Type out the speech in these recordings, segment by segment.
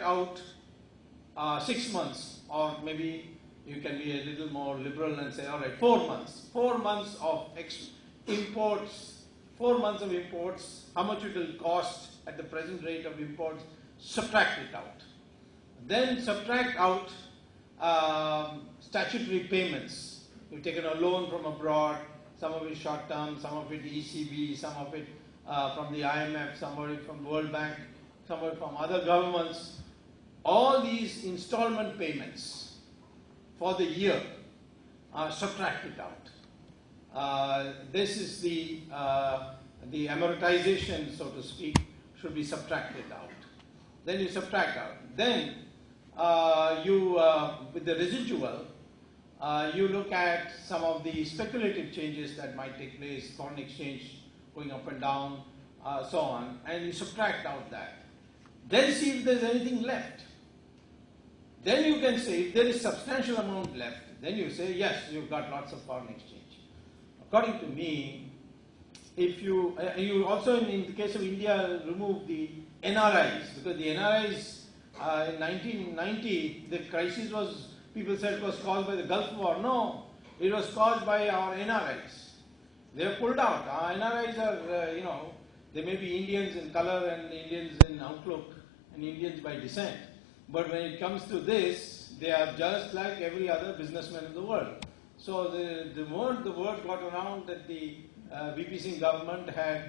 out 6 months, or maybe you can be a little more liberal and say, all right, 4 months. 4 months of imports, 4 months of imports, how much it will cost at the present rate of imports, subtract it out. Then subtract out statutory payments. You've taken a loan from abroad, some of it short term, some of it ECB, some of it from the IMF, some of it from World Bank, some of it from other governments. All these installment payments for the year are subtracted out. This is the amortization, so to speak, should be subtracted out. Then you subtract out. Then with the residual, you look at some of the speculative changes that might take place, foreign exchange going up and down, so on, and you subtract out that. Then see if there's anything left. Then you can say, if there is substantial amount left, then you say, yes, you've got lots of foreign exchange. According to me, if you also in the case of India, remove the NRIs, because the NRIs in 1990, the crisis was, people said it was caused by the Gulf War. No, it was caused by our NRIs. They are pulled out. Our NRIs are, they may be Indians in color and Indians in outlook and Indians by descent. But when it comes to this, they are just like every other businessman in the world. So the more the word got around that the VP Singh government has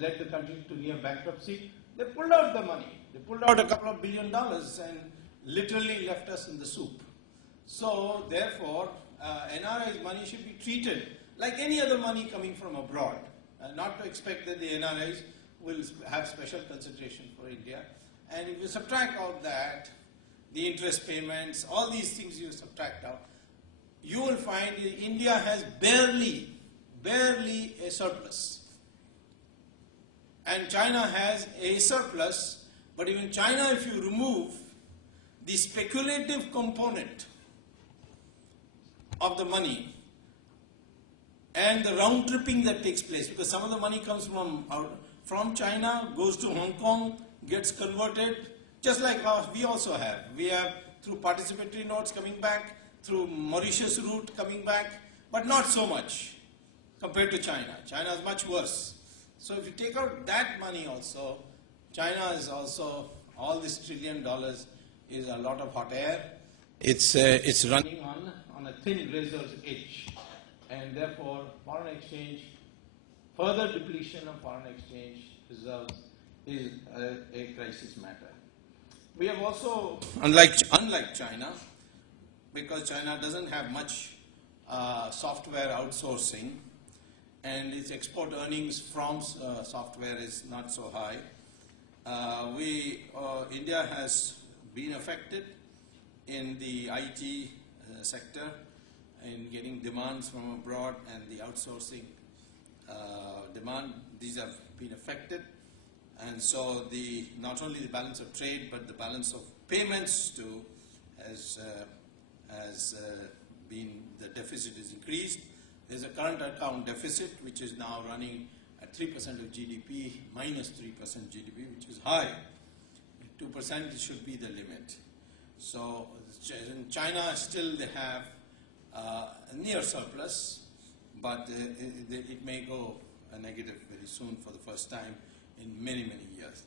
led the country to near bankruptcy, they pulled out the money. They pulled out a couple of $1 billion and literally left us in the soup. So therefore, NRI's money should be treated like any other money coming from abroad. Not to expect that the NRIs will have special consideration for India. And if you subtract out that, the interest payments, all these things you subtract out, you will find India has barely a surplus. And China has a surplus, but even China, if you remove the speculative component of the money and the round tripping that takes place, because some of the money comes from China, goes to Hong Kong, gets converted, just like we also have. We have through participatory notes coming back, through Mauritius route coming back, but not so much compared to China. China is much worse. So if you take out that money also, China is also, all this $1 trillion is a lot of hot air. It's running on a thin razor's edge. And therefore, foreign exchange, further depletion of foreign exchange reserves is a crisis matter. We have also, unlike China, because China doesn't have much software outsourcing, and its export earnings from software is not so high. India has been affected in the IT sector in getting demands from abroad, and the outsourcing demand, these have been affected. And so not only the balance of trade, but the balance of payments too has been, the deficit is increased. There's a current account deficit, which is now running at 3% of GDP, minus 3% GDP, which is high. 2% should be the limit. So in China, still they have a near surplus, but it may go negative very soon for the first time in many, many years.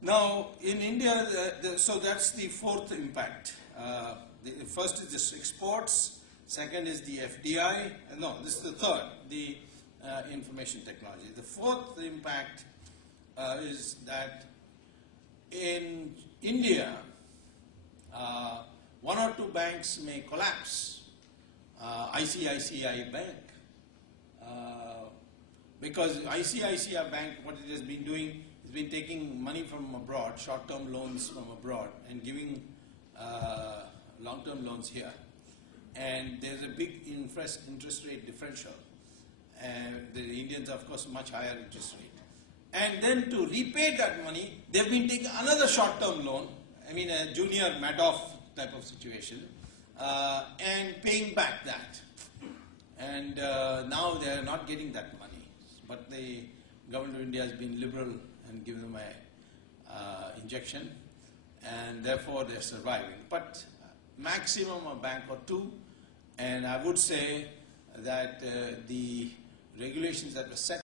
Now, in India, so that's the fourth impact. The first is just exports. Second is the FDI. No, this is the third, the information technology. The fourth impact is that in India, one or two banks may collapse. ICICI Bank. Because ICICI Bank, what it has been doing, has been taking money from abroad, short-term loans from abroad, and giving long-term loans here. And there's a big interest rate differential. And the Indians are, of course, much higher interest rate. And then to repay that money, they've been taking another short-term loan, I mean a junior Madoff type of situation, and paying back that. And now they are not getting that money. But the government of India has been liberal and give them a injection, and therefore they're surviving. But maximum a bank or two, and I would say that the regulations that were set